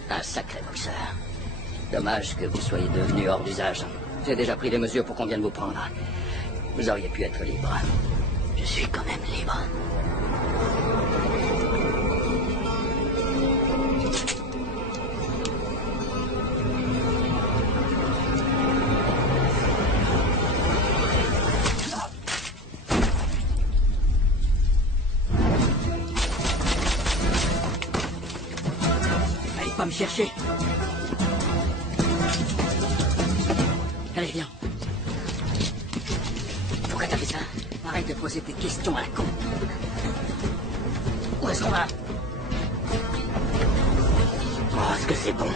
Un sacré boxeur. Dommage que vous soyez devenu hors d'usage. J'ai déjà pris des mesures pour qu'on vienne vous prendre. Vous auriez pu être libre. Je suis quand même libre. pas me chercher. Allez, viens. Pourquoi t'as fait ça? Arrête de poser tes questions à la con. Où est-ce qu'on va? Oh, est-ce que c'est bon?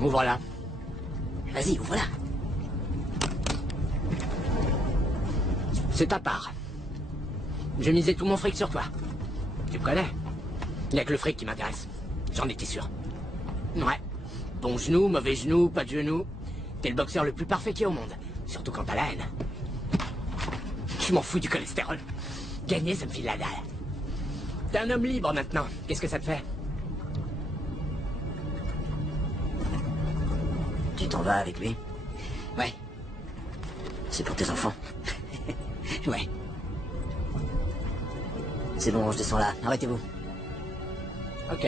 Ouvre-la. Vas-y, ouvre-la. C'est ta part. J'ai misé tout mon fric sur toi. Tu me connais? Il n'y a que le fric qui m'intéresse. J'en étais sûr. Ouais. Bon genou, mauvais genou, pas de genou. T'es le boxeur le plus parfait qu'il y ait au monde. Surtout quand t'as la haine. Je m'en fous du cholestérol. Gagner, ça me file la dalle. T'es un homme libre maintenant. Qu'est-ce que ça te fait? Tu t'en vas avec lui? Ouais. C'est pour tes enfants? Ouais. C'est bon, je descends là. Arrêtez-vous. Ok.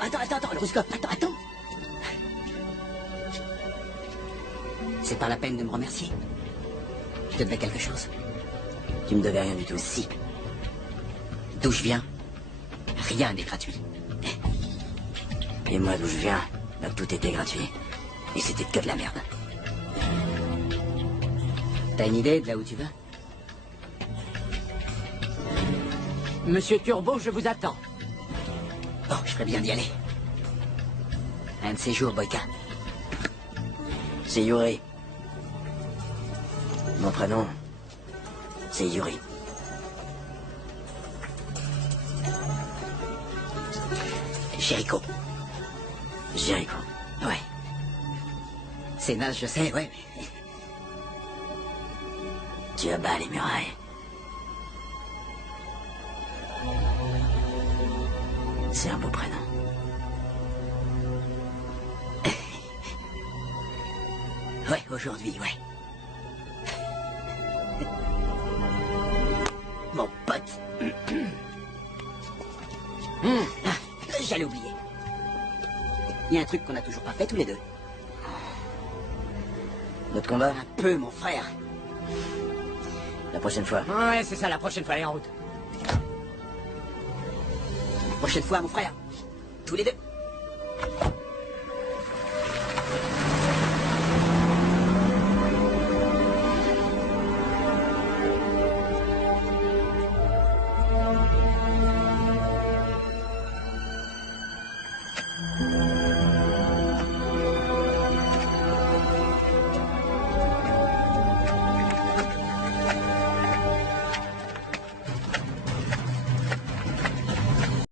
Attends, le ruscope, attends. C'est pas la peine de me remercier. Je te devais quelque chose. Tu me devais rien du tout. Si. D'où je viens, rien n'est gratuit. Et moi, d'où je viens, là, tout était gratuit. Et c'était que de la merde. T'as une idée de là où tu vas? Monsieur Turbo, je vous attends. Oh, je ferais bien d'y aller. Un de ces jours, Boyka. C'est Yuri. Mon prénom, c'est Yuri. Jericho. Jericho. Ouais. C'est naze, je sais, ouais. Tu abats les murailles. C'est un beau prénom. Ouais, aujourd'hui, ouais. Mon pote. J'allais oublier. Il y a un truc qu'on n'a toujours pas fait tous les deux. Notre combat? Un peu, mon frère. La prochaine fois. Ouais, c'est ça, la prochaine fois, allez en route. La prochaine fois, mon frère. Tous les deux.